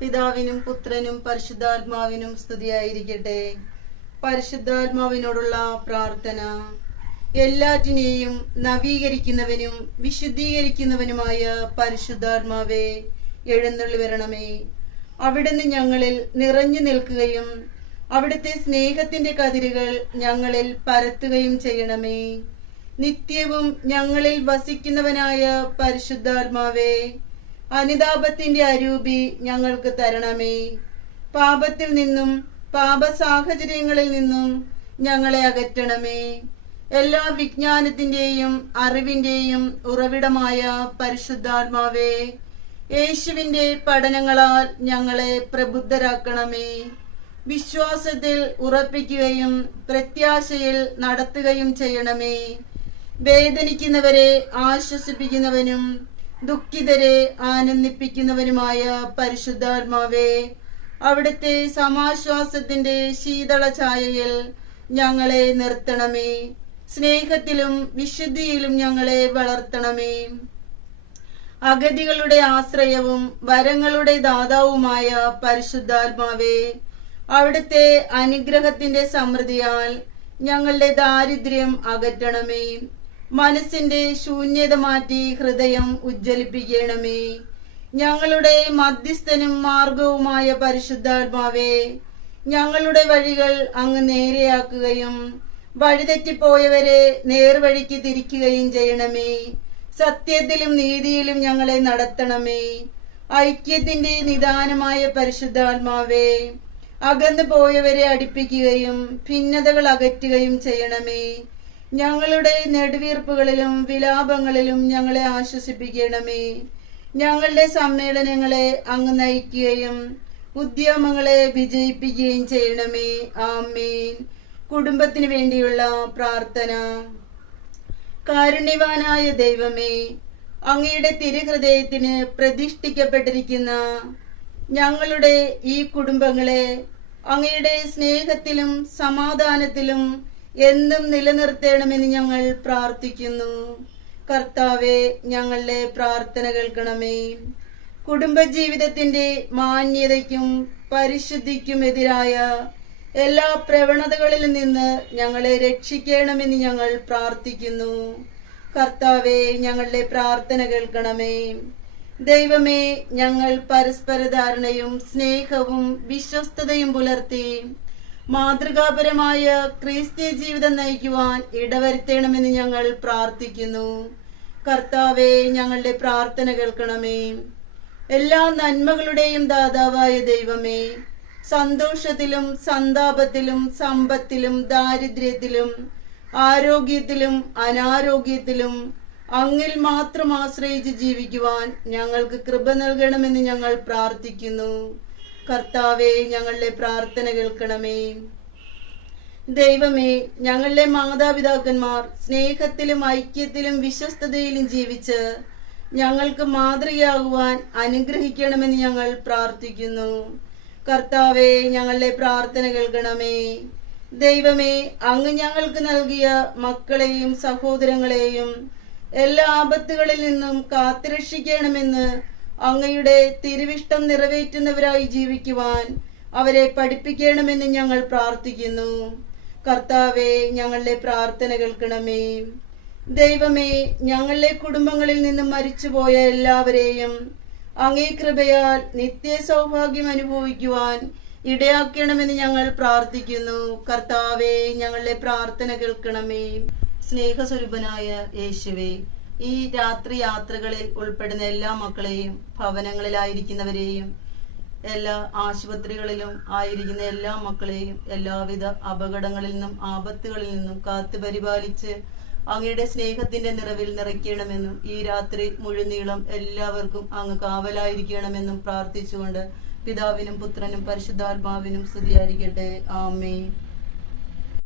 പിതാവിനും പുത്രനും പരിശുദ്ധാത്മാവിനും സ്തുതിയായിരിക്കട്ടെ. പരിശുദ്ധാത്മാവിനോടുള്ള പ്രാർത്ഥന. എല്ലാറ്റിനെയും നവീകരിക്കുന്നവനും വിശുദ്ധീകരിക്കുന്നവനുമായ പരിശുദ്ധാത്മാവേ, എഴുന്നള്ളി വരണമേ. അവിടുന്ന് ഞങ്ങളിൽ നിറഞ്ഞു നിൽക്കുകയും അവിടുത്തെ സ്നേഹത്തിന്റെ കതിരുകൾ ഞങ്ങളിൽ പരത്തുകയും ചെയ്യണമേ. നിത്യവും ഞങ്ങളിൽ വസിക്കുന്നവനായ പരിശുദ്ധാത്മാവേ, അനുതാപത്തിന്റെ അരൂപി ഞങ്ങൾക്ക് തരണമേ. പാപത്തിൽ നിന്നും പാപ സാഹചര്യങ്ങളിൽ നിന്നും ഞങ്ങളെ അകറ്റണമേ. എല്ലാ വിജ്ഞാനത്തിന്റെയും അറിവിന്റെയും ഉറവിടമായ പരിശുദ്ധാത്മാവേ, യേശുവിന്റെ പഠനങ്ങളാൽ ഞങ്ങളെ പ്രബുദ്ധരാക്കണമേ. വിശ്വാസത്തിൽ ഉറപ്പിക്കുകയും പ്രത്യാശയിൽ നടത്തുകയും ചെയ്യണമേ. വേദനിക്കുന്നവരെ ആശ്വസിപ്പിക്കുന്നവനും ദുഃഖിതരെ ആനന്ദിപ്പിക്കുന്നവനുമായ പരിശുദ്ധാത്മാവേ, അവിടുത്തെ സമാശ്വാസത്തിന്റെ ശീതള ഛായയിൽ ഞങ്ങളെ നിർത്തണമേ. സ്നേഹത്തിലും വിശുദ്ധിയിലും ഞങ്ങളെ വളർത്തണമേ. അഗതികളുടെ ആശ്രയവും വരങ്ങളുടെ ദാതാവുമായ പരിശുദ്ധാത്മാവേ, അവിടുത്തെ അനുഗ്രഹത്തിന്റെ സമൃദ്ധിയാൽ ഞങ്ങളുടെ ദാരിദ്ര്യം അകറ്റണമേ. മനസ്സിന്റെ ശൂന്യത മാറ്റി ഹൃദയം ഉജ്ജ്വലിപ്പിക്കണമേ. ഞങ്ങളുടെ മധ്യസ്ഥനും മാർഗവുമായ പരിശുദ്ധാത്മാവേ, ഞങ്ങളുടെ വഴികൾ അങ്ങ് നേരെയാക്കുകയും വഴിതെറ്റിപ്പോയവരെ നേർവഴിക്ക് തിരിക്കുകയും ചെയ്യണമേ. സത്യത്തിലും നീതിയിലും ഞങ്ങളെ നടത്തണമേ. ഐക്യത്തിന്റെ നിദാനമായ പരിശുദ്ധാത്മാവേ, അകന്നു പോയവരെ അടുപ്പിക്കുകയും ഭിന്നതകൾ അകറ്റുകയും ചെയ്യണമേ. ഞങ്ങളുടെ നെടുവീർപ്പുകളിലും വിലാപങ്ങളിലും ഞങ്ങളെ ആശ്വസിപ്പിക്കണമേ. ഞങ്ങളുടെ സമ്മേളനങ്ങളെ അങ്ങ് നയിക്കുകയും ഉദ്യമങ്ങളെ വിജയിപ്പിക്കുകയും ചെയ്യണമേ. ആമേൻ. കുടുംബത്തിന് വേണ്ടിയുള്ള പ്രാർത്ഥന. കാരുണ്യവാനായ ദൈവമേ, അങ്ങയുടെ തിരുഹൃദയത്തിന് പ്രതിഷ്ഠിക്കപ്പെട്ടിരിക്കുന്ന ഞങ്ങളുടെ ഈ കുടുംബങ്ങളെ അങ്ങയുടെ സ്നേഹത്തിലും സമാധാനത്തിലും എന്നും നിലനിർത്തണമെന്ന് ഞങ്ങൾ പ്രാർത്ഥിക്കുന്നു. കർത്താവെ, ഞങ്ങളുടെ പ്രാർത്ഥന കേൾക്കണമേ. കുടുംബജീവിതത്തിന്റെ മാന്യതയ്ക്കും പരിശുദ്ധിക്കും എതിരായ എല്ലാ പ്രവണതകളിൽ നിന്ന് ഞങ്ങളെ രക്ഷിക്കണമെന്ന് ഞങ്ങൾ പ്രാർത്ഥിക്കുന്നു. കർത്താവെ, ഞങ്ങളുടെ പ്രാർത്ഥന കേൾക്കണമേ. ദൈവമേ, ഞങ്ങൾ പരസ്പര ധാരണയും സ്നേഹവും വിശ്വസ്തതയും പുലർത്തി മാതൃകാപരമായ ക്രിസ്തീയ ജീവിതം നയിക്കുവാൻ ഇടവരുത്തണമെന്ന് ഞങ്ങൾ പ്രാർത്ഥിക്കുന്നു. കർത്താവെ, ഞങ്ങളുടെ പ്രാർത്ഥന കേൾക്കണമേ. എല്ലാ നന്മകളുടെയും ദാതാവായ ദൈവമേ, സന്തോഷത്തിലും സന്താപത്തിലും സമ്പത്തിലും ദാരിദ്ര്യത്തിലും ആരോഗ്യത്തിലും അനാരോഗ്യത്തിലും അങ്ങിൽ മാത്രം ആശ്രയിച്ച് ജീവിക്കുവാൻ ഞങ്ങൾക്ക് കൃപ നൽകണമെന്ന് ഞങ്ങൾ പ്രാർത്ഥിക്കുന്നു. കർത്താവെ, ഞങ്ങളുടെ പ്രാർത്ഥന കേൾക്കണമേ. ദൈവമേ, ഞങ്ങളുടെ മാതാപിതാക്കന്മാർ സ്നേഹത്തിലും ഐക്യത്തിലും വിശ്വസ്തതയിലും ജീവിച്ച് ഞങ്ങൾക്ക് മാതൃകയാകുവാൻ അനുഗ്രഹിക്കണമെന്ന് ഞങ്ങൾ പ്രാർത്ഥിക്കുന്നു. കർത്താവെ, ഞങ്ങളുടെ പ്രാർത്ഥന കേൾക്കണമേ. ദൈവമേ, അങ്ങ് ഞങ്ങൾക്ക് നൽകിയ മക്കളെയും സഹോദരങ്ങളെയും എല്ലാ ആപത്തുകളിൽ നിന്നും കാത്തുരക്ഷിക്കണമെന്ന് അങ്ങയുടെ തിരുവിഷ്ടം നിറവേറ്റുന്നവരായി ജീവിക്കുവാൻ അവരെ പഠിപ്പിക്കണമെന്ന് ഞങ്ങൾ പ്രാർത്ഥിക്കുന്നു. കർത്താവെ, ഞങ്ങളുടെ പ്രാർത്ഥന കേൾക്കണമേ. ദൈവമേ, ഞങ്ങളുടെ കുടുംബങ്ങളിൽ നിന്നും മരിച്ചുപോയ എല്ലാവരെയും അങ്ങേ കൃപയാൽ നിത്യ സൗഭാഗ്യം അനുഭവിക്കുവാൻ ഇടയാക്കണമെന്ന് ഞങ്ങൾ പ്രാർത്ഥിക്കുന്നു. കർത്താവെ, ഞങ്ങളുടെ പ്രാർത്ഥന കേൾക്കണമേ. സ്നേഹസ്വരൂപനായ യേശുവേ, ഈ രാത്രി യാത്രകളിൽ ഉൾപ്പെടുന്ന എല്ലാ മക്കളെയും, ഭവനങ്ങളിലായിരിക്കുന്നവരെയും, എല്ലാ ആശുപത്രികളിലും ആയിരിക്കുന്ന എല്ലാ മക്കളെയും എല്ലാവിധ അപകടങ്ങളിൽ നിന്നും ആപത്തുകളിൽ നിന്നും കാത്തു പരിപാലിച്ച് അങ്ങയുടെ സ്നേഹത്തിന്റെ നിറവിൽ നിറയ്ക്കണമെന്നും ഈ രാത്രി മുഴുനീളം എല്ലാവർക്കും അങ്ങ് കാവലായിരിക്കണമെന്നും പ്രാർത്ഥിച്ചുകൊണ്ട് പിതാവിനും പുത്രനും പരിശുദ്ധാത്മാവിനും സ്തുതിയായിരിക്കട്ടെ. ആമേൻ.